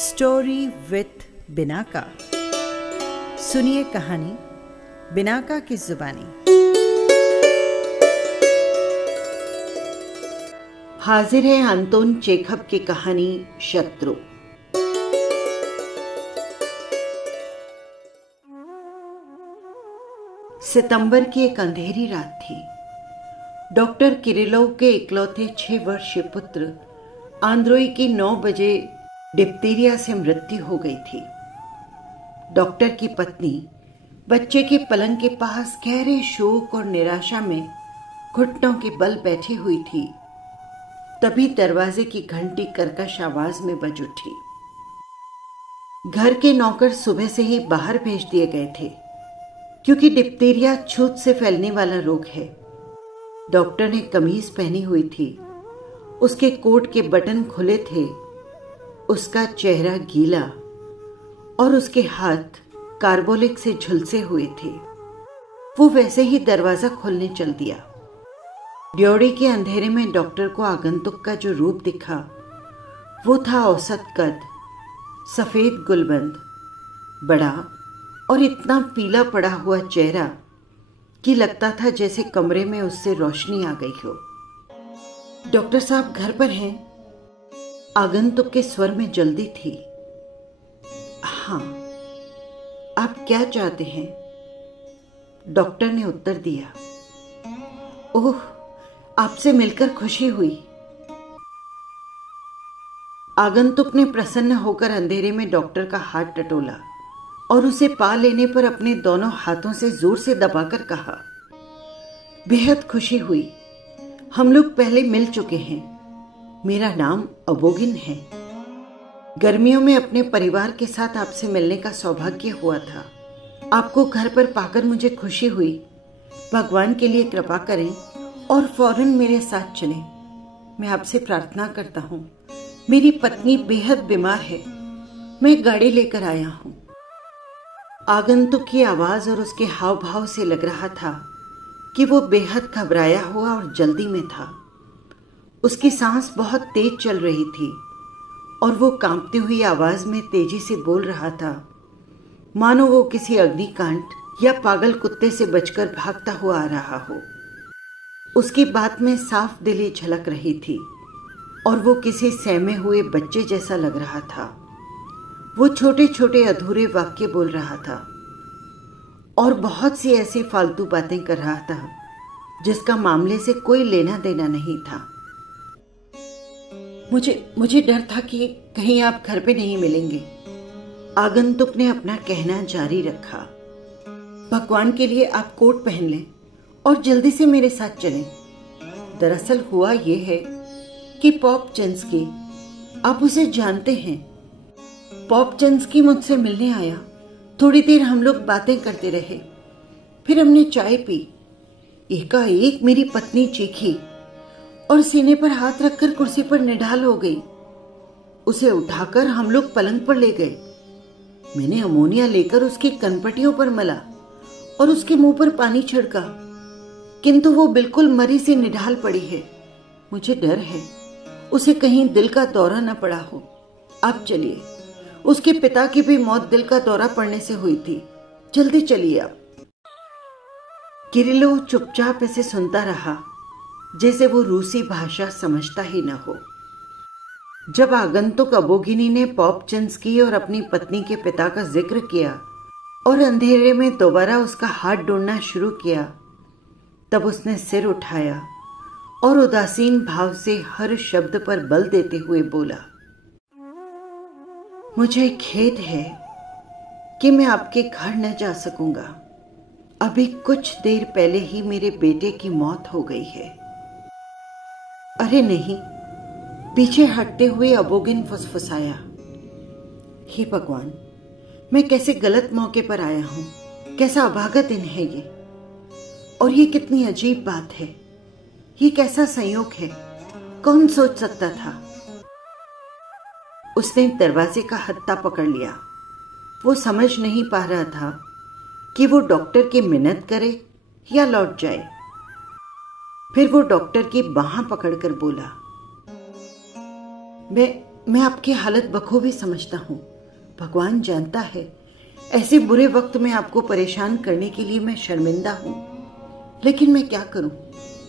Story with Binaca. सुनिए कहानी Binaca की जुबानी। हाजिर है अंतोन चेखव की कहानी शत्रु। सितंबर की एक अंधेरी रात थी। डॉक्टर किरिलोव के इकलौते 6 वर्षीय पुत्र आंद्रोई की 9 बजे डिप्थीरिया से मृत्यु हो गई थी। डॉक्टर की पत्नी बच्चे के पलंग के पास गहरे शोक और निराशा में घुटनों के बल बैठी हुई थी। तभी दरवाजे की घंटी कर्कश आवाज में बज उठी। घर के नौकर सुबह से ही बाहर भेज दिए गए थे, क्योंकि डिप्थीरिया छूत से फैलने वाला रोग है। डॉक्टर ने कमीज पहनी हुई थी, उसके कोट के बटन खुले थे, उसका चेहरा गीला और उसके हाथ कार्बोलिक से झुलसे हुए थे। वो वैसे ही दरवाजा खोलने चल दिया। ड्योढ़ी के अंधेरे में डॉक्टर को आगंतुक का जो रूप दिखा वो था औसत कद, सफेद गुलबंद, बड़ा और इतना पीला पड़ा हुआ चेहरा कि लगता था जैसे कमरे में उससे रोशनी आ गई हो। डॉक्टर साहब घर पर हैं? आगंतुक के स्वर में जल्दी थी। हाँ, आप क्या चाहते हैं? डॉक्टर ने उत्तर दिया। ओह, आपसे मिलकर खुशी हुई। आगंतुक ने प्रसन्न होकर अंधेरे में डॉक्टर का हाथ टटोला और उसे पा लेने पर अपने दोनों हाथों से जोर से दबाकर कहा, बेहद खुशी हुई। हम लोग पहले मिल चुके हैं। मेरा नाम अबोगिन है। गर्मियों में अपने परिवार के साथ आपसे मिलने का सौभाग्य हुआ था। आपको घर पर पाकर मुझे खुशी हुई। भगवान के लिए कृपा करें और फौरन मेरे साथ चलें। मैं आपसे प्रार्थना करता हूँ। मेरी पत्नी बेहद बीमार है। मैं गाड़ी लेकर आया हूँ। आगंतुक की आवाज और उसके हाव भाव से लग रहा था कि वो बेहद घबराया हुआ और जल्दी में था। उसकी सांस बहुत तेज चल रही थी और वो कांपती हुई आवाज में तेजी से बोल रहा था, मानो वो किसी अग्निकांड या पागल कुत्ते से बचकर भागता हुआ आ रहा हो। उसकी बात में साफ दिली झलक रही थी और वो किसी सहमे हुए बच्चे जैसा लग रहा था। वो छोटे छोटे अधूरे वाक्य बोल रहा था और बहुत सी ऐसी फालतू बातें कर रहा था जिसका मामले से कोई लेना देना नहीं था। मुझे डर था कि कहीं आप घर पे नहीं मिलेंगे। आगंतुक ने अपना कहना जारी रखा। भगवान के लिए आप कोट पहन लें और जल्दी से मेरे साथ चलें। दरअसल हुआ यह है कि पॉपचंस्की, आप उसे जानते हैं। पॉपचंस्की मुझसे मिलने आया। थोड़ी देर हम लोग बातें करते रहे, फिर हमने चाय पी। एकाएक मेरी पत्नी चीखी और सीने पर हाथ रखकर कुर्सी पर निढाल हो गई। उसे उठाकर हम लोग पलंग पर ले गए। मैंने अमोनिया लेकर उसकी कनपटियों पर मला और उसके मुंह पर पानी छिड़का, किंतु वो बिल्कुल मरी सी निढाल पड़ी है। मुझे डर है उसे कहीं दिल का दौरा न पड़ा हो। आप चलिए। उसके पिता की भी मौत दिल का दौरा पड़ने से हुई थी। जल्दी चलिए आप। किरिलोव चुपचाप ऐसे सुनता रहा जैसे वो रूसी भाषा समझता ही न हो। जब आगंतुक अबोगिनी ने पॉपचंस्की और अपनी पत्नी के पिता का जिक्र किया और अंधेरे में दोबारा उसका हाथ ढूंढना शुरू किया, तब उसने सिर उठाया और उदासीन भाव से हर शब्द पर बल देते हुए बोला, मुझे खेद है कि मैं आपके घर न जा सकूंगा। अभी कुछ देर पहले ही मेरे बेटे की मौत हो गई है। अरे नहीं, पीछे हटते हुए अबोगिन फुसफुसाया, हे भगवान, मैं कैसे गलत मौके पर आया हूं। कैसा अभागा दिन है ये, और ये कितनी अजीब बात है। ये कैसा संयोग है, कौन सोच सकता था। उसने दरवाजे का हत्था पकड़ लिया। वो समझ नहीं पा रहा था कि वो डॉक्टर की मिन्नत करे या लौट जाए। फिर वो डॉक्टर की बाह पकड़कर बोला, मैं आपकी हालत बखूबी समझता हूँ। भगवान जानता है, ऐसे बुरे वक्त में आपको परेशान करने के लिए मैं शर्मिंदा हूँ, लेकिन मैं क्या करूँ?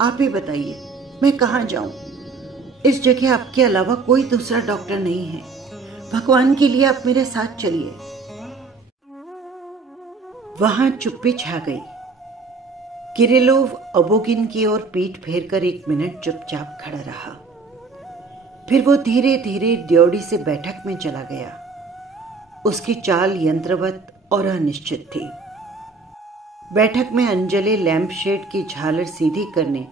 आप ही बताइए, मैं कहाँ जाऊँ? इस जगह आपके अलावा कोई दूसरा डॉक्टर नहीं है। भगवान के लिए आप मेरे साथ चलिए। वहां चुप्पी छा गई। किरिलोव अबोगिन की ओर पीठ फेरकर 1 मिनट चुपचाप खड़ा रहा। फिर वो धीरे धीरे ड्योढ़ी से बैठक में चला गया। उसकी चाल यंत्रवत और अनिश्चित थी। बैठक में अंजलि लैंप शेड की झालर सीधी करने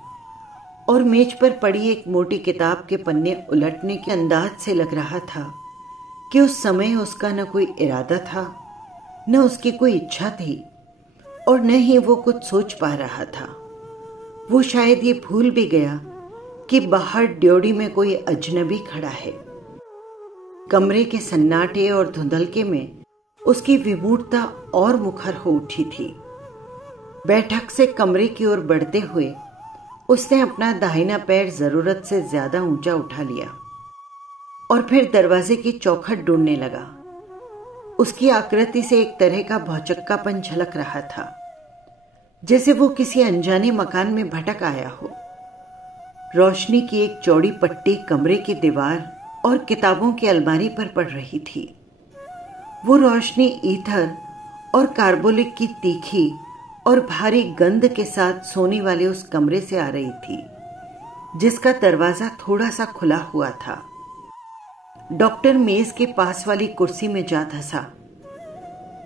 और मेज पर पड़ी एक मोटी किताब के पन्ने उलटने के अंदाज से लग रहा था कि उस समय उसका न कोई इरादा था, न उसकी कोई इच्छा थी, और न ही वो कुछ सोच पा रहा था। वो शायद ये भूल भी गया कि बाहर ड्योढ़ी में कोई अजनबी खड़ा है। कमरे के सन्नाटे और धुंधलके में उसकी विमूढ़ता और मुखर हो उठी थी। बैठक से कमरे की ओर बढ़ते हुए उसने अपना दाहिना पैर जरूरत से ज्यादा ऊंचा उठा लिया और फिर दरवाजे की चौखट ढूंढने लगा। उसकी आकृति से एक तरह का भौचक्कापन झलक रहा था, जैसे वो किसी अनजाने मकान में भटक आया हो। रोशनी की एक चौड़ी पट्टी कमरे की दीवार और किताबों की अलमारी पर पड़ रही थी। वो रोशनी ईथर और कार्बोलिक की तीखी और भारी गंध के साथ सोने वाले उस कमरे से आ रही थी, जिसका दरवाजा थोड़ा सा खुला हुआ था। डॉक्टर मेज के पास वाली कुर्सी में जा धंसा।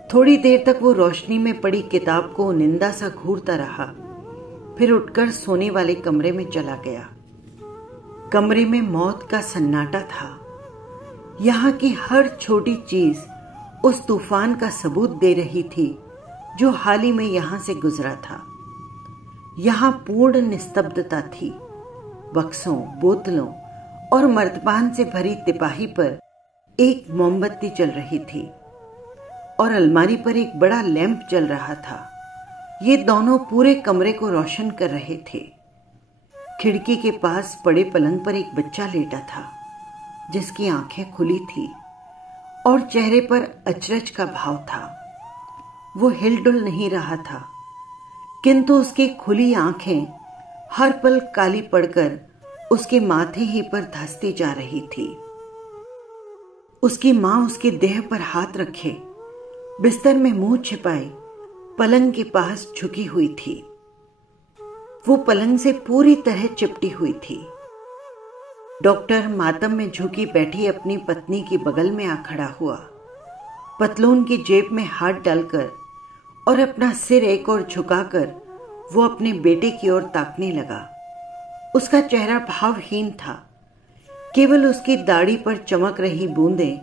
थोड़ी देर तक वो रोशनी में पड़ी किताब को निंदा सा घूरता रहा, फिर उठकर सोने वाले कमरे में चला गया। कमरे में मौत का सन्नाटा था। यहाँ की हर छोटी चीज उस तूफान का सबूत दे रही थी जो हाल ही में यहां से गुजरा था। यहाँ पूर्ण निस्तब्धता थी। बक्सों, बोतलों और मर्तबान से भरी तिपाही पर एक मोमबत्ती जल रही थी और अलमारी पर एक बड़ा लैंप जल रहा था। ये दोनों पूरे कमरे को रोशन कर रहे थे। खिड़की के पास पड़े पलंग पर एक बच्चा लेटा था, जिसकी आंखें खुली थी और चेहरे पर अचरज का भाव था। वो हिलडुल नहीं रहा था, किंतु उसकी खुली आंखें हर पल काली पड़कर उसके माथे ही पर धंसती जा रही थी। उसकी मां उसके देह पर हाथ रखे, बिस्तर में मुंह छिपाए पलंग के पास झुकी हुई थी। वो पलंग से पूरी तरह चिपटी हुई थी। डॉक्टर मातम में झुकी बैठी अपनी पत्नी की बगल में आ खड़ा हुआ। पतलून की जेब में हाथ डालकर और अपना सिर एक ओर झुकाकर वो अपने बेटे की ओर ताकने लगा। उसका चेहरा भावहीन था। केवल उसकी दाढ़ी पर चमक रही बूंदें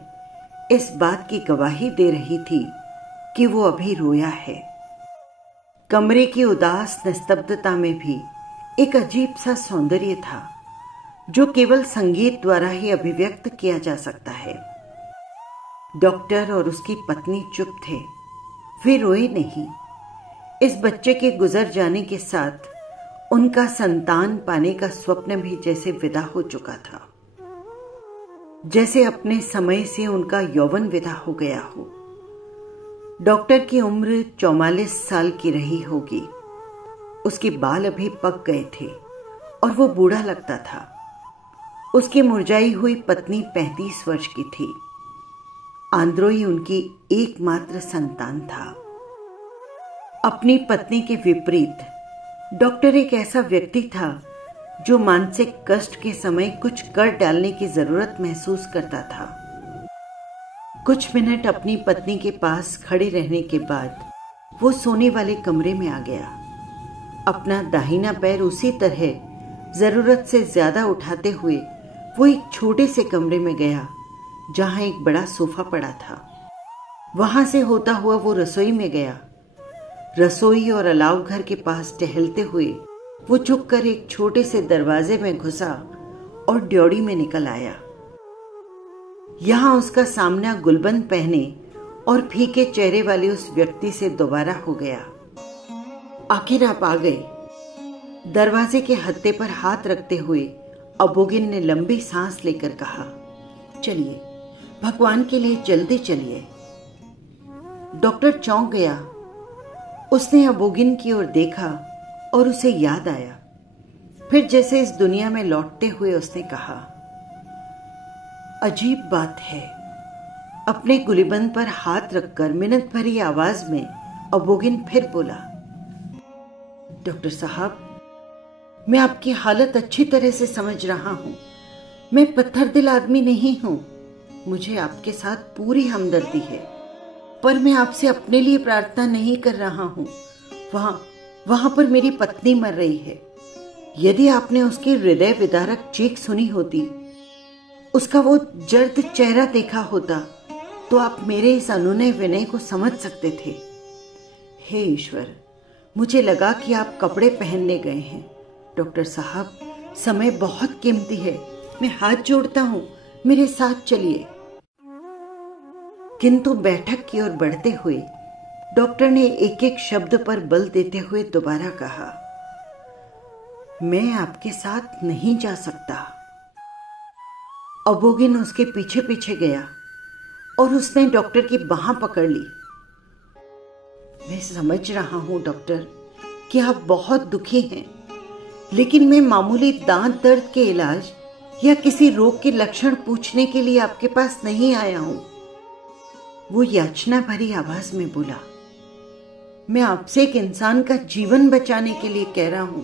इस बात की गवाही दे रही थी कि वो अभी रोया है। कमरे की उदास निस्तब्धता में भी एक अजीब सा सौंदर्य था, जो केवल संगीत द्वारा ही अभिव्यक्त किया जा सकता है। डॉक्टर और उसकी पत्नी चुप थे। वे रोए नहीं। इस बच्चे के गुजर जाने के साथ उनका संतान पाने का स्वप्न भी जैसे विदा हो चुका था, जैसे अपने समय से उनका यौवन विदा हो गया हो। डॉक्टर की उम्र 44 साल की रही होगी। उसके बाल अभी पक गए थे और वो बूढ़ा लगता था। उसकी मुरझाई हुई पत्नी 35 वर्ष की थी। आंद्रोई उनकी एकमात्र संतान था। अपनी पत्नी के विपरीत डॉक्टर एक ऐसा व्यक्ति था जो मानसिक कष्ट के समय कुछ कर डालने की जरूरत महसूस करता था। कुछ मिनट अपनी पत्नी के पास खड़े रहने के बाद वो सोने वाले कमरे में आ गया। अपना दाहिना पैर उसी तरह जरूरत से ज्यादा उठाते हुए वो एक छोटे से कमरे में गया जहां एक बड़ा सोफा पड़ा था। वहां से होता हुआ वो रसोई में गया। रसोई और अलाव घर के पास टहलते हुए वो झुककर एक छोटे से दरवाजे में घुसा और ड्योढ़ी में निकल आया। यहां उसका सामना गुलबंद पहने और फीके चेहरे वाले उस व्यक्ति से दोबारा हो गया। आखिर आप आ गए। दरवाजे के हत्थे पर हाथ रखते हुए अबोगिन ने लंबी सांस लेकर कहा। चलिए, भगवान के लिए जल्दी चलिए। डॉक्टर चौंक गया। उसने अबोगिन की ओर देखा और उसे याद आया। फिर जैसे इस दुनिया में लौटते हुए उसने कहा, अजीब बात है। अपने गुलिबंद पर हाथ रखकर मिन्नत भरी आवाज में अबोगिन फिर बोला, डॉक्टर साहब, मैं आपकी हालत अच्छी तरह से समझ रहा हूं। मैं पत्थर दिल आदमी नहीं हूं। मुझे आपके साथ पूरी हमदर्दी है, पर मैं आपसे अपने लिए प्रार्थना नहीं कर रहा हूं। वहां पर मेरी पत्नी मर रही है। यदि आपने उसकी हृदय विदारक चीख सुनी होती, उसका वो जर्द चेहरा देखा होता, तो आप मेरे इस अनुनय विनय को समझ सकते थे। हे ईश्वर, मुझे लगा कि आप कपड़े पहनने गए हैं। डॉक्टर साहब, समय बहुत कीमती है। मैं हाथ जोड़ता हूं, मेरे साथ चलिए। किंतु बैठक की ओर बढ़ते हुए डॉक्टर ने एक एक शब्द पर बल देते हुए दोबारा कहा, मैं आपके साथ नहीं जा सकता। अबोगिन उसके पीछे पीछे गया और उसने डॉक्टर की बाह पकड़ ली। मैं समझ रहा हूं डॉक्टर कि आप बहुत दुखी हैं, लेकिन मैं मामूली दांत दर्द के इलाज या किसी रोग के लक्षण पूछने के लिए आपके पास नहीं आया हूं। वो याचना भरी आवाज में बोला, मैं आपसे एक इंसान का जीवन बचाने के लिए कह रहा हूं।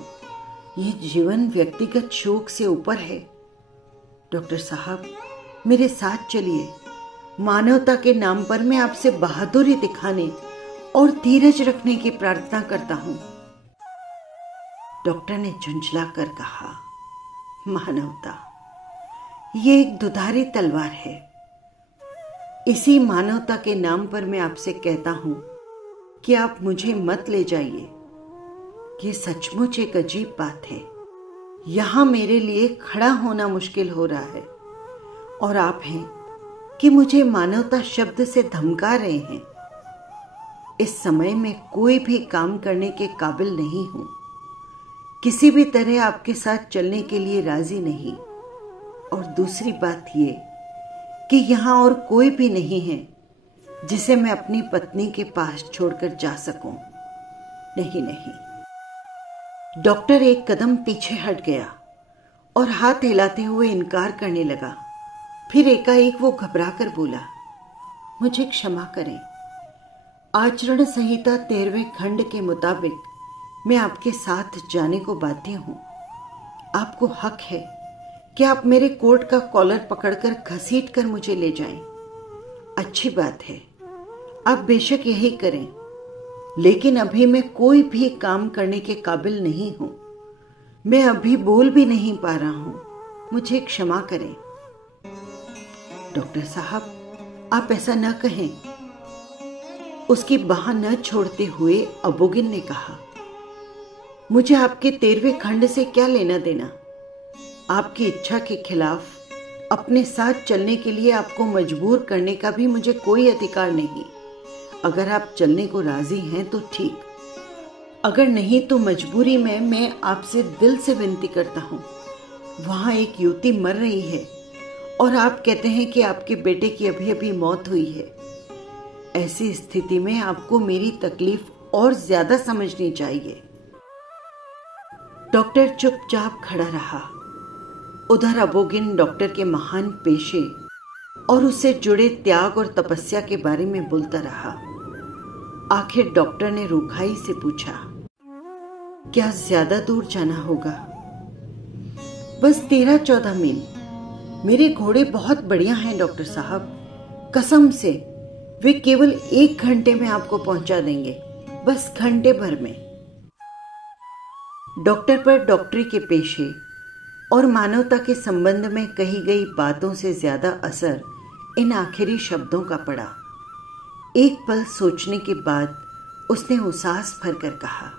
यह जीवन व्यक्तिगत शोक से ऊपर है। डॉक्टर साहब, मेरे साथ चलिए। मानवता के नाम पर मैं आपसे बहादुरी दिखाने और धीरज रखने की प्रार्थना करता हूं। डॉक्टर ने झुंझला कर कहा, मानवता, ये एक दुधारी तलवार है। इसी मानवता के नाम पर मैं आपसे कहता हूं कि आप मुझे मत ले जाइए। ये सचमुच एक अजीब बात है। यहां मेरे लिए खड़ा होना मुश्किल हो रहा है और आप हैं कि मुझे मानवता शब्द से धमका रहे हैं। इस समय मैं कोई भी काम करने के काबिल नहीं हूं। किसी भी तरह आपके साथ चलने के लिए राजी नहीं। और दूसरी बात ये कि यहां और कोई भी नहीं है जिसे मैं अपनी पत्नी के पास छोड़कर जा सकूं। नहीं नहीं। डॉक्टर एक कदम पीछे हट गया और हाथ हिलाते हुए इनकार करने लगा। फिर एकाएक वो घबराकर बोला, मुझे क्षमा करें। आचरण संहिता 13वें खंड के मुताबिक मैं आपके साथ जाने को बाध्य हूं। आपको हक है कि आप मेरे कोट का कॉलर पकड़कर घसीट कर मुझे ले जाएं। अच्छी बात है, आप बेशक यही करें, लेकिन अभी मैं कोई भी काम करने के काबिल नहीं हूं। मैं अभी बोल भी नहीं पा रहा हूं। मुझे क्षमा करें। डॉक्टर साहब, आप ऐसा न कहें। उसकी बाह न छोड़ते हुए अबोगिन ने कहा, मुझे आपके 13वें खंड से क्या लेना देना। आपकी इच्छा के खिलाफ अपने साथ चलने के लिए आपको मजबूर करने का भी मुझे कोई अधिकार नहीं। अगर आप चलने को राजी हैं तो ठीक, अगर नहीं तो मजबूरी में मैं आपसे दिल से विनती करता हूं। वहां एक युवती मर रही है और आप कहते हैं कि आपके बेटे की अभी अभी मौत हुई है। ऐसी स्थिति में आपको मेरी तकलीफ और ज्यादा समझनी चाहिए। डॉक्टर चुपचाप खड़ा रहा। उधर अबोगिन डॉक्टर के महान पेशे और उससे जुड़े त्याग और तपस्या के बारे में बोलता रहा। आखिर डॉक्टर ने रूखाई से पूछा, क्या ज्यादा दूर जाना होगा? बस 13-14 मील। मेरे घोड़े बहुत बढ़िया हैं डॉक्टर साहब, कसम से वे केवल 1 घंटे में आपको पहुंचा देंगे, बस घंटे भर में। डॉक्टर पर डॉक्टरी के पेशे और मानवता के संबंध में कही गई बातों से ज्यादा असर इन आखिरी शब्दों का पड़ा। एक पल सोचने के बाद उसने उसास भरकर कहा,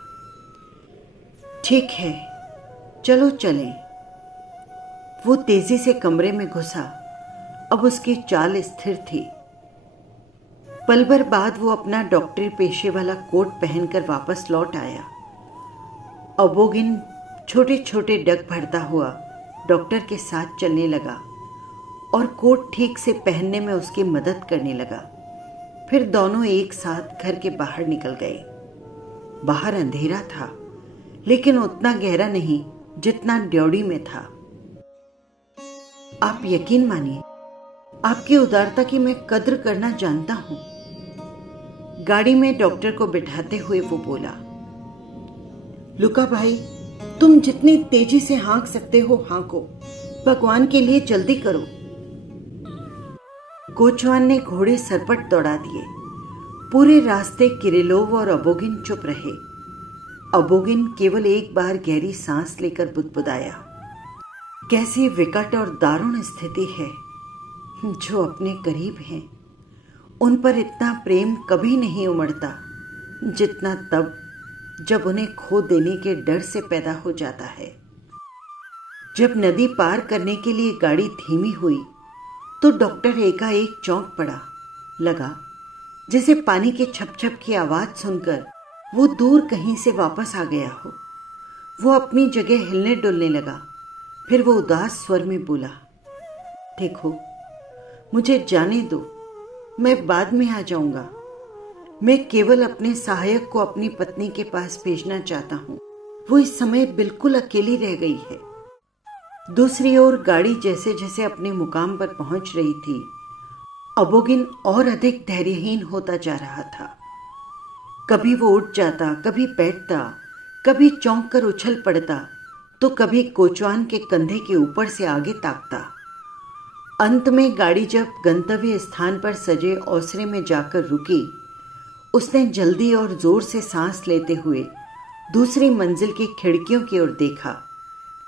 ठीक है, चलो चलें। वो तेजी से कमरे में घुसा। अब उसकी चाल स्थिर थी। पल भर बाद वो अपना डॉक्टरी पेशे वाला कोट पहनकर वापस लौट आया। अबोगिन छोटे छोटे डग भरता हुआ डॉक्टर के साथ चलने लगा और कोट ठीक से पहनने में उसकी मदद करने लगा। फिर दोनों एक साथ घर के बाहर निकल गए। बाहर अंधेरा था, लेकिन उतना गहरा नहीं जितना ड्योढ़ी में था। आप यकीन मानिए, आपकी उदारता की मैं कद्र करना जानता हूं। गाड़ी में डॉक्टर को बिठाते हुए वो बोला, लुका भाई, तुम जितनी तेजी से हाँक सकते हो हाँको, भगवान के लिए जल्दी करो। कोचवान ने घोड़े सरपट दौड़ा दिए। पूरे रास्ते किरिलोव और अबोगिन चुप रहे। अबोगिन केवल एक बार गहरी सांस लेकर बुदबुदाया, कैसी विकट और दारुण स्थिति है। जो अपने करीब हैं उन पर इतना प्रेम कभी नहीं उमड़ता जितना तब जब उन्हें खो देने के डर से पैदा हो जाता है। जब नदी पार करने के लिए गाड़ी धीमी हुई तो डॉक्टर एकाएक चौंक पड़ा। लगा जैसे पानी के छप छप की आवाज सुनकर वो दूर कहीं से वापस आ गया हो। वो अपनी जगह हिलने डुलने लगा। फिर वो उदास स्वर में बोला, देखो, मुझे जाने दो, मैं बाद में आ जाऊंगा। मैं केवल अपने सहायक को अपनी पत्नी के पास भेजना चाहता हूं। वो इस समय बिल्कुल अकेली रह गई है। दूसरी ओर गाड़ी जैसे जैसे अपने मुकाम पर पहुंच रही थी, अबोगिन और अधिक धैर्यहीन होता जा रहा था। कभी वो उठ जाता, कभी बैठता, कभी चौंक कर उछल पड़ता, तो कभी कोचवान के कंधे के ऊपर से आगे ताकता। अंत में गाड़ी जब गंतव्य स्थान पर सजे ओसरे में जाकर रुकी, उसने जल्दी और जोर से सांस लेते हुए दूसरी मंजिल की खिड़कियों की ओर देखा,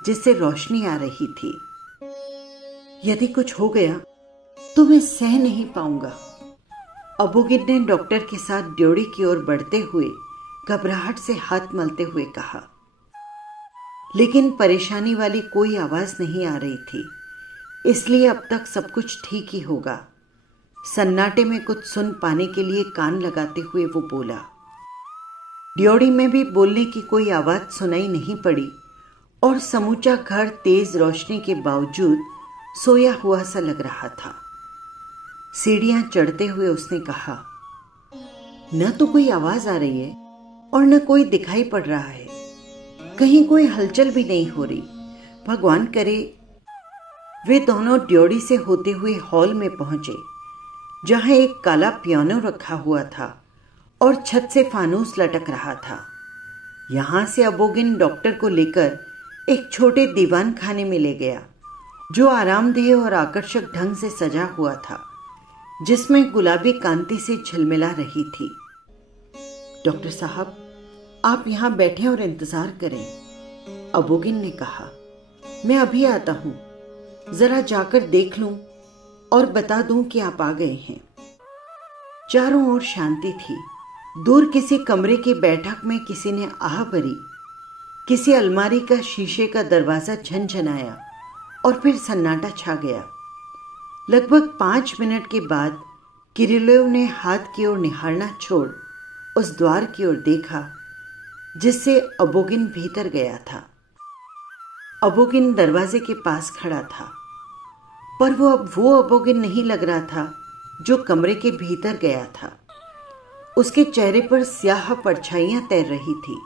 जिससे रोशनी आ रही थी। यदि कुछ हो गया तो मैं सह नहीं पाऊंगा, अबोगिन ने डॉक्टर के साथ ड्योढ़ी की ओर बढ़ते हुए घबराहट से हाथ मलते हुए कहा। लेकिन परेशानी वाली कोई आवाज नहीं आ रही थी, इसलिए अब तक सब कुछ ठीक ही होगा। सन्नाटे में कुछ सुन पाने के लिए कान लगाते हुए वो बोला। ड्योढ़ी में भी बोलने की कोई आवाज सुनाई नहीं पड़ी और समूचा घर तेज रोशनी के बावजूद सोया हुआ सा लग रहा था। सीढ़ियां चढ़ते हुए उसने कहा, न तो कोई आवाज आ रही है और न कोई दिखाई पड़ रहा है। कहीं कोई हलचल भी नहीं हो रही। भगवान करे। वे दोनों ड्योढ़ी से होते हुए हॉल में पहुंचे, जहां एक काला पियानो रखा हुआ था और छत से फानूस लटक रहा था। यहां से अबोगिन डॉक्टर को लेकर एक छोटे दीवान खाने में ले गया, जो आरामदेह और आकर्षक ढंग से सजा हुआ था, जिसमें गुलाबी कांति से झिलमिला रही थी। डॉक्टर साहब, आप यहां बैठें और इंतजार करें, अबोगिन ने कहा। मैं अभी आता हूं, जरा जाकर देख लूं और बता दूं कि आप आ गए हैं। चारों ओर शांति थी। दूर किसी कमरे की बैठक में किसी ने आह भरी। किसी अलमारी का शीशे का दरवाजा झनझनाया और फिर सन्नाटा छा गया। लगभग 5 मिनट के बाद किरिलोव ने हाथ की ओर निहारना छोड़ उस द्वार की ओर देखा, जिससे अबोगिन भीतर गया था। अबोगिन दरवाजे के पास खड़ा था, पर वो अब वो अबोगिन नहीं लग रहा था जो कमरे के भीतर गया था। उसके चेहरे पर स्याह परछाइयां तैर रही थी।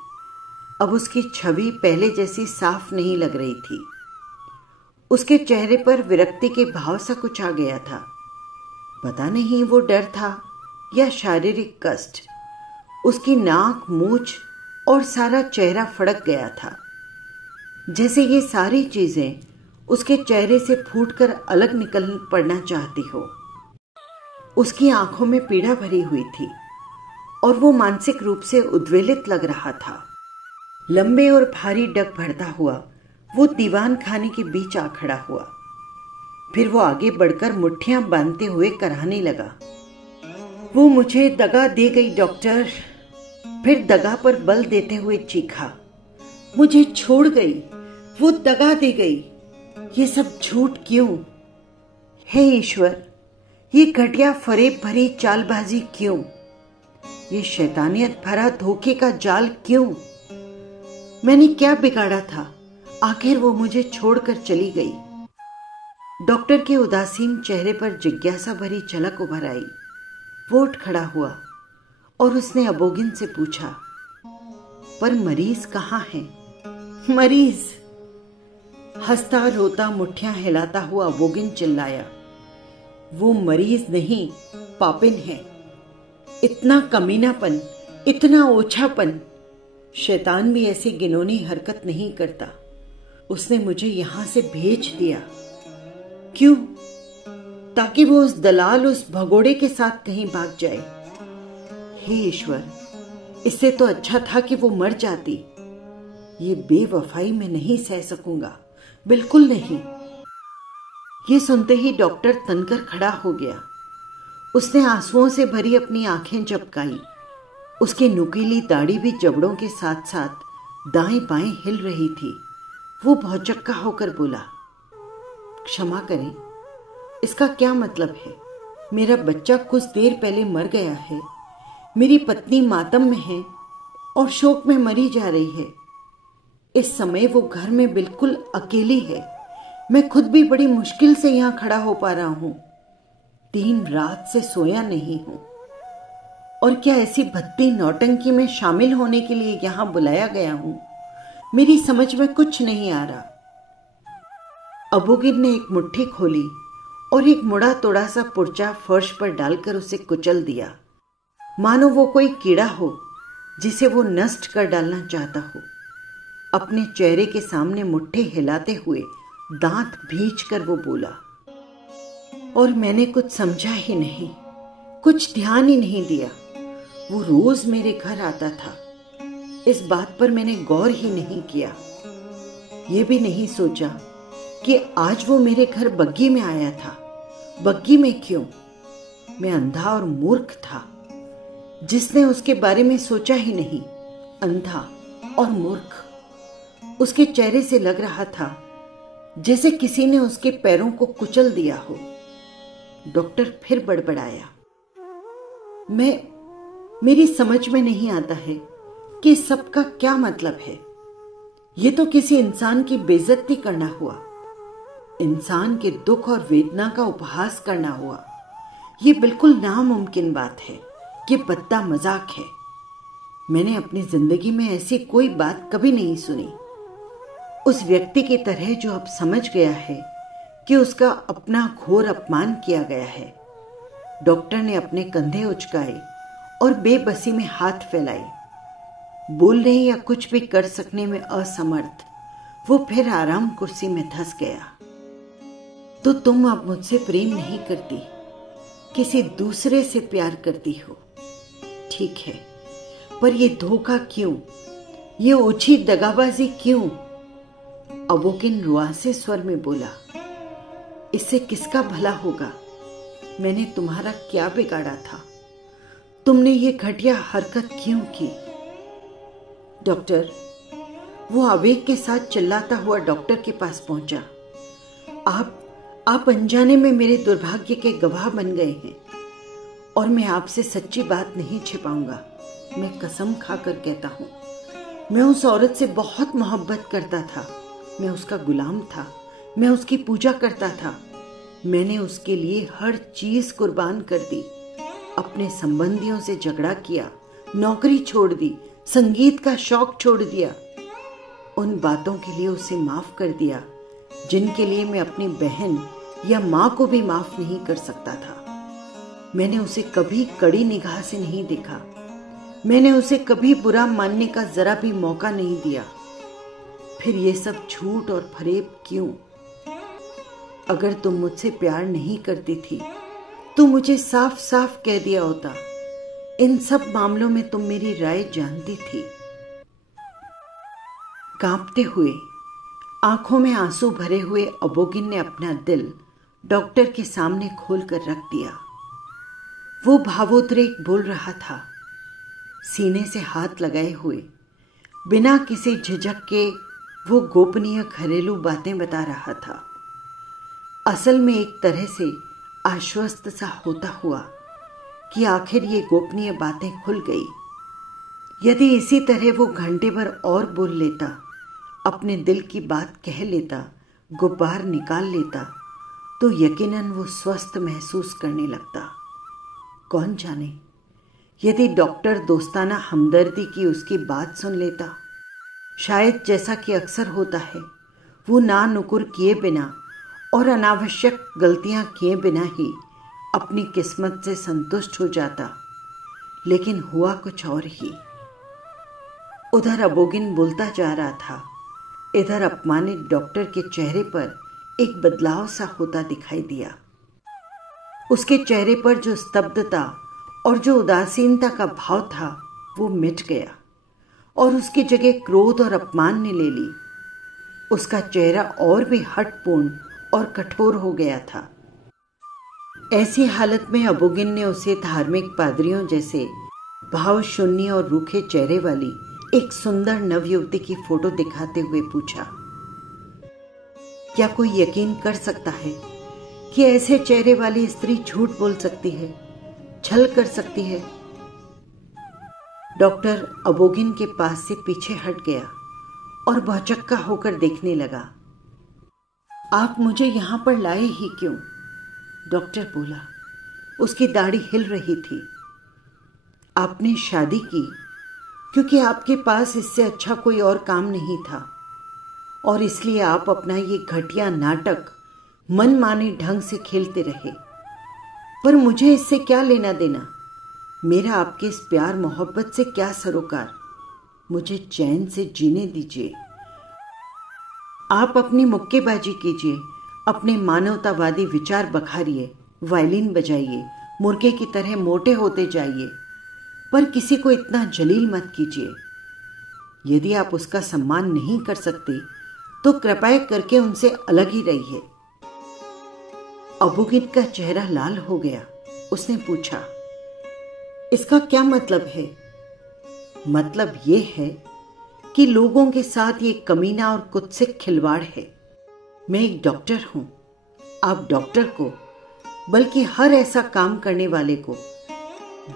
अब उसकी छवि पहले जैसी साफ नहीं लग रही थी। उसके चेहरे पर विरक्ति के भाव सा कुछ आ गया था। पता नहीं वो डर था या शारीरिक कष्ट। उसकी नाक, मूछ और सारा चेहरा फड़क गया था, जैसे ये सारी चीजें उसके चेहरे से फूटकर अलग निकल पड़ना चाहती हो। उसकी आंखों में पीड़ा भरी हुई थी और वो मानसिक रूप से उद्वेलित लग रहा था। लंबे और भारी डग भरता हुआ वो दीवान खाने के बीच आ खड़ा हुआ। फिर वो आगे बढ़कर मुट्ठियां बांधते हुए कराहने लगा, वो मुझे दगा दे गई डॉक्टर। फिर दगा पर बल देते हुए चीखा, मुझे छोड़ गई, वो दगा दे गई। ये सब झूठ क्यों? हे ईश्वर, ये घटिया फरेब भरी चालबाजी क्यों? ये शैतानियत भरा धोखे का जाल क्यों? मैंने क्या बिगाड़ा था? आखिर वो मुझे छोड़कर चली गई। डॉक्टर के उदासीन चेहरे पर जिज्ञासा भरी झलक उभर आई। वो उठ खड़ा हुआ और उसने अबोगिन से पूछा, पर मरीज कहाँ है? मरीज? हंसता रोता मुट्ठियां हिलाता हुआ अबोगिन चिल्लाया, वो मरीज नहीं, पापिन है। इतना कमीनापन, इतना ओछापन, शैतान भी ऐसी घिनौनी हरकत नहीं करता। उसने मुझे यहां से भेज दिया। क्यों? ताकि वो उस दलाल, उस भगोड़े के साथ कहीं भाग जाए। हे ईश्वर, इससे तो अच्छा था कि वो मर जाती। ये बेवफाई मैं नहीं सह सकूंगा, बिल्कुल नहीं। ये सुनते ही डॉक्टर तनकर खड़ा हो गया। उसने आंसुओं से भरी अपनी आंखें झपकाई। उसकी नुकीली दाढ़ी भी जबड़ों के साथ साथ दाएं बाएं हिल रही थी। वो भौचक्का होकर बोला, क्षमा करें, इसका क्या मतलब है? मेरा बच्चा कुछ देर पहले मर गया है। मेरी पत्नी मातम में है और शोक में मरी जा रही है। इस समय वो घर में बिल्कुल अकेली है। मैं खुद भी बड़ी मुश्किल से यहां खड़ा हो पा रहा हूं। 3 रात से सोया नहीं हूं। और क्या ऐसी भद्दी नौटंकी में शामिल होने के लिए यहां बुलाया गया हूं? मेरी समझ में कुछ नहीं आ रहा। अबोगिन ने एक मुट्ठी खोली और एक मुड़ा तोड़ा सा पुर्जा फर्श पर डालकर उसे कुचल दिया, मानो वो कोई कीड़ा हो जिसे वो नष्ट कर डालना चाहता हो। अपने चेहरे के सामने मुट्ठी हिलाते हुए दांत भींचकर वो बोला, और मैंने कुछ समझा ही नहीं, कुछ ध्यान ही नहीं दिया। वो रोज मेरे घर आता था। इस बात पर मैंने गौर ही नहीं किया। ये भी नहीं सोचा कि आज वो मेरे घर बग्गी में आया था। बग्गी में क्यों? मैं अंधा और मूर्ख था जिसने उसके बारे में सोचा ही नहीं। अंधा और मूर्ख। उसके चेहरे से लग रहा था जैसे किसी ने उसके पैरों को कुचल दिया हो। डॉक्टर फिर बड़बड़ाया, मेरी समझ में नहीं आता है कि इस सब का क्या मतलब है। ये तो किसी इंसान की बेइज्जती करना हुआ, इंसान के दुख और वेदना का उपहास करना हुआ। ये बिल्कुल नामुमकिन बात है। ये बद्दा मजाक है। मैंने अपनी जिंदगी में ऐसी कोई बात कभी नहीं सुनी। उस व्यक्ति की तरह जो अब समझ गया है कि उसका अपना घोर अपमान किया गया है। डॉक्टर ने अपने कंधे उचकाए और बेबसी में हाथ फैलाए। बोलने या कुछ भी कर सकने में असमर्थ वो फिर आराम कुर्सी में धंस गया। तो तुम अब मुझसे प्रेम नहीं करती, किसी दूसरे से प्यार करती हो। ठीक है, पर ये धोखा क्यों? ये ओछी दगाबाजी क्यों? अबोगिन रुआसे स्वर में बोला, इससे किसका भला होगा? मैंने तुम्हारा क्या बिगाड़ा था? तुमने ये घटिया हरकत क्यों की? डॉक्टर, वो आवेग के साथ चिल्लाता हुआ डॉक्टर के पास पहुंचा। आप अनजाने में मेरे दुर्भाग्य के गवाह बन गए हैं और मैं आपसे सच्ची बात नहीं छिपाऊंगा। मैं कसम खाकर कहता हूं, मैं उस औरत से बहुत मोहब्बत करता था। मैं उसका गुलाम था। मैं उसकी पूजा करता था। मैंने उसके लिए हर चीज कुर्बान कर दी। अपने संबंधियों से झगड़ा किया, नौकरी छोड़ दी, संगीत का शौक छोड़ दिया। उन बातों के लिए उसे माफ कर दिया जिनके लिए मैं अपनी बहन या मां को भी माफ नहीं कर सकता था। मैंने उसे कभी कड़ी निगाह से नहीं देखा। मैंने उसे कभी बुरा मानने का जरा भी मौका नहीं दिया। फिर ये सब झूठ और फरेब क्यों? अगर तुम मुझसे प्यार नहीं करती थी तो मुझे साफ साफ कह दिया होता। इन सब मामलों में तुम मेरी राय जानती थी। कांपते हुए, आंखों में आंसू भरे हुए अबोगिन ने अपना दिल डॉक्टर के सामने खोलकर रख दिया। वो भावोद्रेक बोल रहा था, सीने से हाथ लगाए हुए, बिना किसी झिझक के वो गोपनीय घरेलू बातें बता रहा था। असल में एक तरह से आश्वस्त सा होता हुआ कि आखिर ये गोपनीय बातें खुल गई। यदि इसी तरह वो घंटे भर और बोल लेता, अपने दिल की बात कह लेता, गुब्बार निकाल लेता, तो यकीनन वो स्वस्थ महसूस करने लगता। कौन जाने, यदि डॉक्टर दोस्ताना हमदर्दी की उसकी बात सुन लेता, शायद जैसा कि अक्सर होता है, वो ना नुकुर किए बिना और अनावश्यक गलतियां किए बिना ही अपनी किस्मत से संतुष्ट हो जाता। लेकिन हुआ कुछ और ही। उधर अबोगिन बोलता जा रहा था, इधर अपमानित डॉक्टर के चेहरे पर एक बदलाव सा होता दिखाई दिया। उसके चेहरे पर जो स्तब्धता और जो उदासीनता का भाव था वो मिट गया और उसकी जगह क्रोध और अपमान ने ले ली। उसका चेहरा और भी हठपूर्ण और कठोर हो गया था। ऐसी हालत में अबोगिन ने उसे धार्मिक पादरियों जैसे भाव शून्य और रूखे चेहरे वाली एक सुंदर नवयुवती की फोटो दिखाते हुए पूछा, क्या कोई यकीन कर सकता है कि ऐसे चेहरे वाली स्त्री झूठ बोल सकती है, छल कर सकती है? डॉक्टर अबोगिन के पास से पीछे हट गया और भौचक्का होकर देखने लगा। आप मुझे यहां पर लाए ही क्यों? डॉक्टर बोला। उसकी दाढ़ी हिल रही थी। आपने शादी की क्योंकि आपके पास इससे अच्छा कोई और काम नहीं था और इसलिए आप अपना ये घटिया नाटक मनमाने ढंग से खेलते रहे। पर मुझे इससे क्या लेना देना? मेरा आपके इस प्यार मोहब्बत से क्या सरोकार? मुझे चैन से जीने दीजिए। आप अपनी मुक्केबाजी कीजिए, अपने मानवतावादी विचार बखारिए, वायलिन बजाइए, मुर्गे की तरह मोटे होते जाइए, पर किसी को इतना जलील मत कीजिए। यदि आप उसका सम्मान नहीं कर सकते तो कृपया करके उनसे अलग ही रहिए। अबोगिन का चेहरा लाल हो गया। उसने पूछा, इसका क्या मतलब है? मतलब यह है कि लोगों के साथ ये कमीना और कुत्सित खिलवाड़ है। मैं एक डॉक्टर हूं। आप डॉक्टर को, बल्कि हर ऐसा काम करने वाले को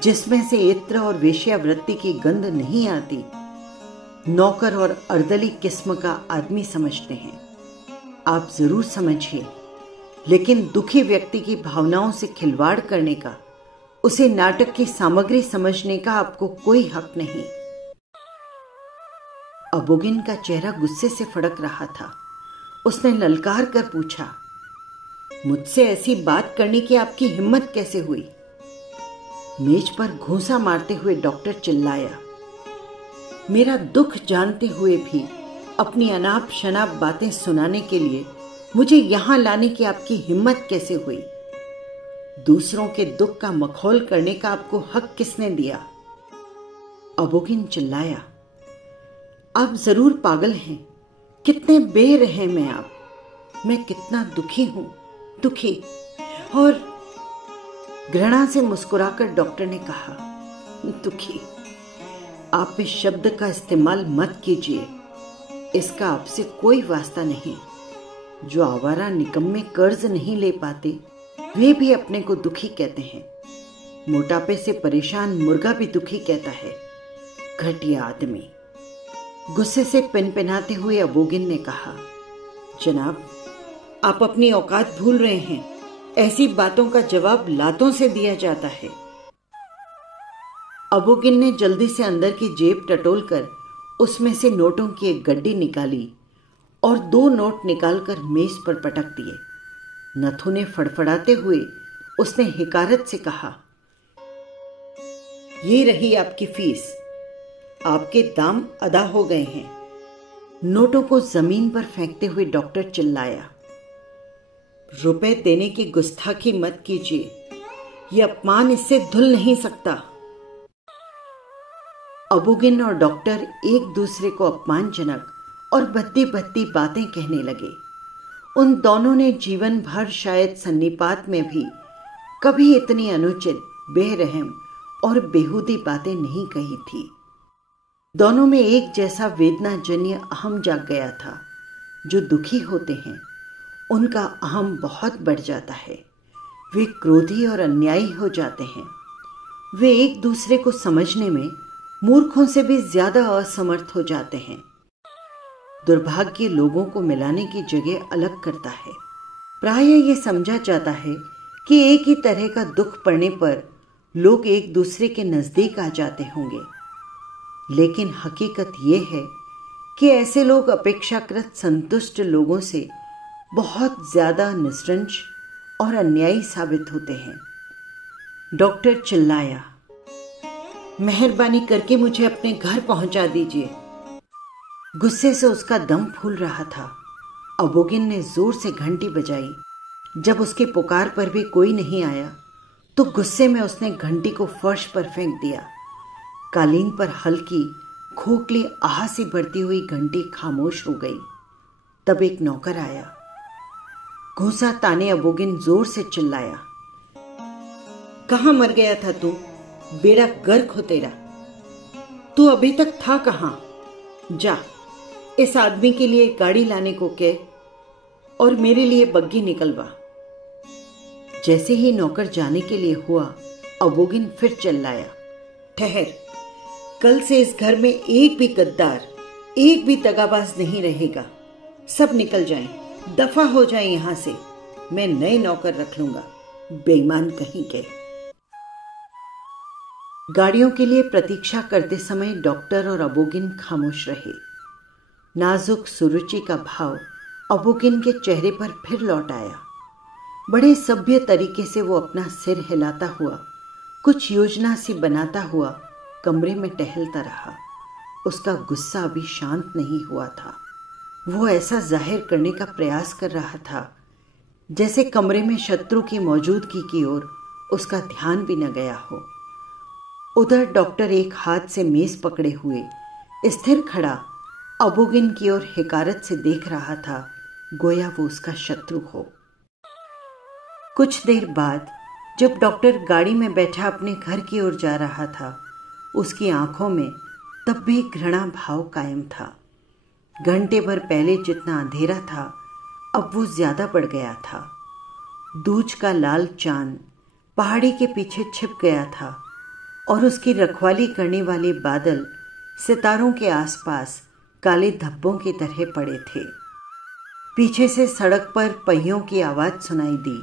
जिसमें से इत्र और वेश्यावृत्ति की गंध नहीं आती, नौकर और अर्दली किस्म का आदमी समझते हैं। आप जरूर समझिए, लेकिन दुखी व्यक्ति की भावनाओं से खिलवाड़ करने का, उसे नाटक की सामग्री समझने का आपको कोई हक नहीं। अबोगिन का चेहरा गुस्से से फड़क रहा था। उसने ललकार कर पूछा, मुझसे ऐसी बात करने की आपकी हिम्मत कैसे हुई? मेज पर घूंसा मारते हुए डॉक्टर चिल्लाया, मेरा दुख जानते हुए भी अपनी अनाप शनाप बातें सुनाने के लिए मुझे यहां लाने की आपकी हिम्मत कैसे हुई? दूसरों के दुख का मखौल करने का आपको हक किसने दिया? अबोगिन चिल्लाया, आप जरूर पागल हैं। कितने बेरहम हैं आप। मैं कितना दुखी हूं, दुखी। और घृणा से मुस्कुराकर डॉक्टर ने कहा, दुखी? आप इस शब्द का इस्तेमाल मत कीजिए। इसका आपसे कोई वास्ता नहीं। जो आवारा निकम्मे कर्ज नहीं ले पाते, वे भी अपने को दुखी कहते हैं। मोटापे से परेशान मुर्गा भी दुखी कहता है। घटिया आदमी। गुस्से से पिनपिनाते हुए अबोगिन ने कहा, जनाब, आप अपनी औकात भूल रहे हैं। ऐसी बातों का जवाब लातों से दिया जाता है। अबोगिन ने जल्दी से अंदर की जेब टटोलकर उसमें से नोटों की एक गड्डी निकाली और 2 नोट निकालकर मेज पर पटक दिए। नथुने फड़फड़ाते हुए उसने हिकारत से कहा, ये रही आपकी फीस। आपके दाम अदा हो गए हैं। नोटों को जमीन पर फेंकते हुए डॉक्टर चिल्लाया, रुपए देने की गुस्ताखी मत कीजिए। यह अपमान इससे धुल नहीं सकता। अबोगिन और डॉक्टर एक दूसरे को अपमानजनक और भद्दी भद्दी बातें कहने लगे। उन दोनों ने जीवन भर शायद सन्निपात में भी कभी इतनी अनुचित, बेरहम और बेहूदी बातें नहीं कही थी। दोनों में एक जैसा वेदनाजन्य अहम जाग गया था। जो दुखी होते हैं उनका अहम बहुत बढ़ जाता है। वे क्रोधी और अन्यायी हो जाते हैं। वे एक दूसरे को समझने में मूर्खों से भी ज्यादा असमर्थ हो जाते हैं। दुर्भाग्य लोगों को मिलाने की जगह अलग करता है। प्रायः ये समझा जाता है कि एक ही तरह का दुख पड़ने पर लोग एक दूसरे के नजदीक आ जाते होंगे, लेकिन हकीकत ये है कि ऐसे लोग अपेक्षाकृत संतुष्ट लोगों से बहुत ज्यादा निष्कंश और अन्यायी साबित होते हैं। डॉक्टर चिल्लाया, मेहरबानी करके मुझे अपने घर पहुंचा दीजिए। गुस्से से उसका दम फूल रहा था। अबोगिन ने जोर से घंटी बजाई। जब उसके पुकार पर भी कोई नहीं आया तो गुस्से में उसने घंटी को फर्श पर फेंक दिया। कालीन पर हल्की खोखली आह से बढ़ती हुई घंटी खामोश हो गई। तब एक नौकर आया। घूंसा ताने अबोगिन जोर से चिल्लाया, कहां मर गया था तू? बेड़ा गर्क हो तेरा। तू अभी तक था कहां? जा, इस आदमी के लिए गाड़ी लाने को कह और मेरे लिए बग्गी निकलवा। जैसे ही नौकर जाने के लिए हुआ, अबोगिन फिर चिल्लाया, ठहर, कल से इस घर में एक भी गद्दार, एक भी दगाबाज नहीं रहेगा। सब निकल जाएं, दफा हो जाएं यहां से। मैं नए नौकर रख लूंगा, बेईमान कहीं के। गाड़ियों के लिए प्रतीक्षा करते समय डॉक्टर और अबोगिन खामोश रहे। नाजुक सुरुचि का भाव अबोगिन के चेहरे पर फिर लौट आया। बड़े सभ्य तरीके से वो अपना सिर हिलाता हुआ, कुछ योजना सी बनाता हुआ कमरे में टहलता रहा। उसका गुस्सा अभी शांत नहीं हुआ था। वो ऐसा जाहिर करने का प्रयास कर रहा था जैसे कमरे में शत्रु की मौजूदगी की ओर उसका ध्यान भी न गया हो। उधर डॉक्टर एक हाथ से मेज पकड़े हुए स्थिर खड़ा अबोगिन की ओर हिकारत से देख रहा था, गोया वो उसका शत्रु हो। कुछ देर बाद जब डॉक्टर गाड़ी में बैठा अपने घर की ओर जा रहा था, उसकी आंखों में तब भी घृणा भाव कायम था। घंटे भर पहले जितना अंधेरा था, अब वो ज्यादा बढ़ गया था। दूज का लाल चांद पहाड़ी के पीछे छिप गया था और उसकी रखवाली करने वाले बादल सितारों के आसपास काले धब्बों की तरह पड़े थे। पीछे से सड़क पर पहियों की आवाज सुनाई दी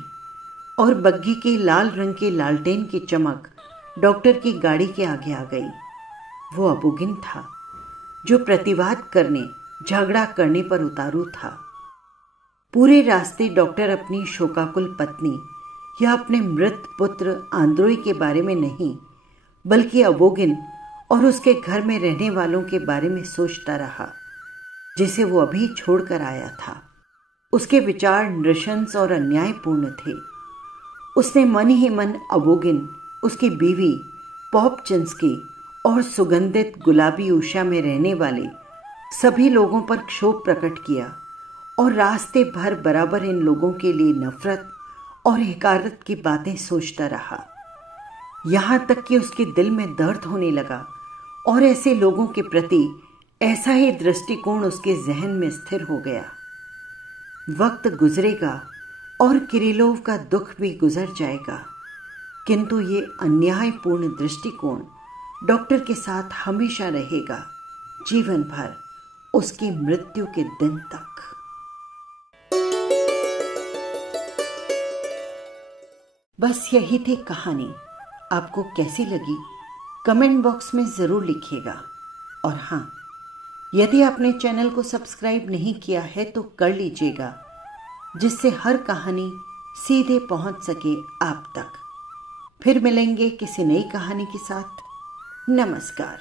और बग्गी की लाल रंग की लालटेन की चमक डॉक्टर की गाड़ी के आगे आ गई। वो अबोगिन था जो प्रतिवाद करने, झगड़ा करने पर उतारू था। पूरे रास्ते डॉक्टर अपनी शोकाकुल पत्नी या अपने मृत पुत्र आंद्रोई के बारे में नहीं, बल्कि अबोगिन और उसके घर में रहने वालों के बारे में सोचता रहा, जिसे वो अभी छोड़कर आया था। उसके विचार नृशंस और अन्यायपूर्ण थे। उसने मन ही मन अबोगिन, उसकी बीवी पॉपचिंस्की और सुगंधित गुलाबी उषा में रहने वाले सभी लोगों पर क्षोभ प्रकट किया और रास्ते भर बराबर इन लोगों के लिए नफरत और हिकारत की बातें सोचता रहा। यहां तक कि उसके दिल में दर्द होने लगा और ऐसे लोगों के प्रति ऐसा ही दृष्टिकोण उसके जहन में स्थिर हो गया। वक्त गुजरेगा और किरिलोव का दुख भी गुजर जाएगा, किंतु ये अन्यायपूर्ण दृष्टिकोण डॉक्टर के साथ हमेशा रहेगा, जीवन भर, उसकी मृत्यु के दिन तक। बस यही थी कहानी। आपको कैसी लगी कमेंट बॉक्स में जरूर लिखिएगा। और हाँ, यदि आपने चैनल को सब्सक्राइब नहीं किया है तो कर लीजिएगा, जिससे हर कहानी सीधे पहुंच सके आप तक। फिर मिलेंगे किसी नई कहानी के साथ। नमस्कार।